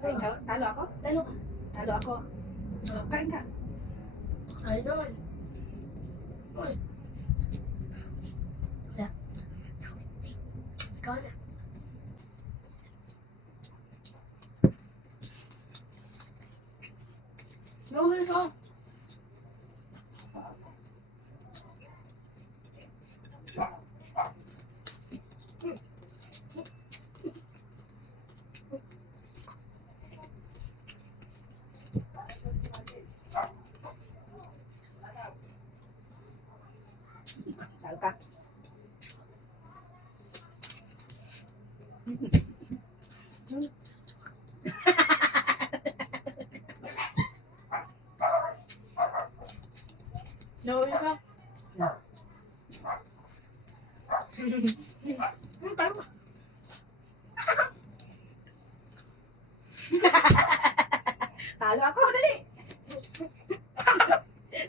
Ay, talo ako? Talo ka. Talo ako. So, kain ka. Ay naman. Uy. Kaya. Ikaw na. Gawin ka. Talo ka. Gawin ka. Talo ka. Talo ako, dali.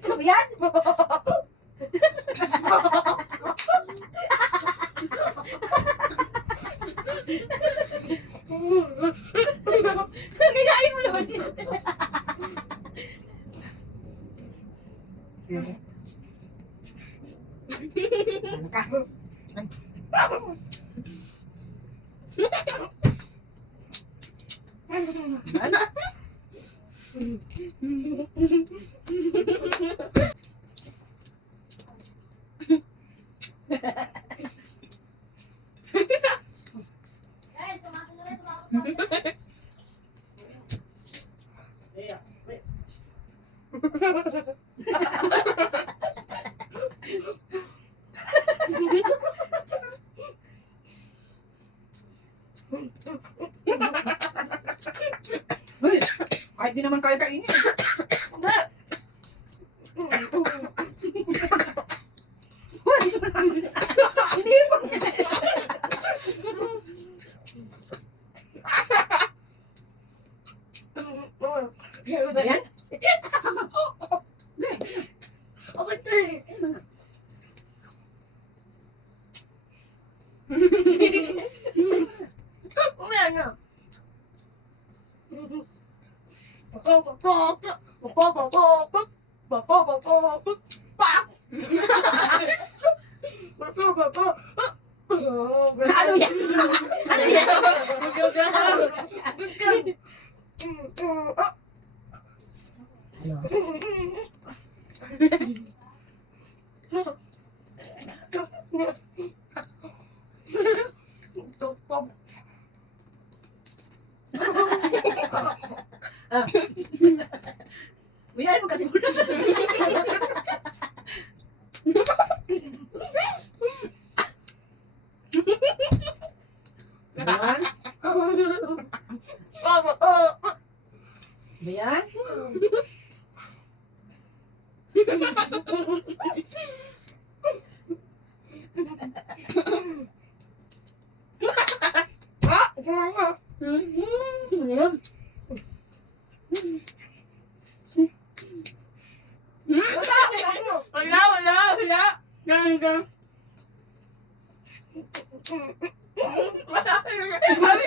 Ano ba yan? Kinain mo naman yun. Talo ka. Ano? Uy, kahit di naman kaya kainin. Hindi pa. Yan? Okay to eh. Umaya na. Ano yan? Ano yan? Uyan mo kasi muna. Ayan. Ayan. Ayan. Wala.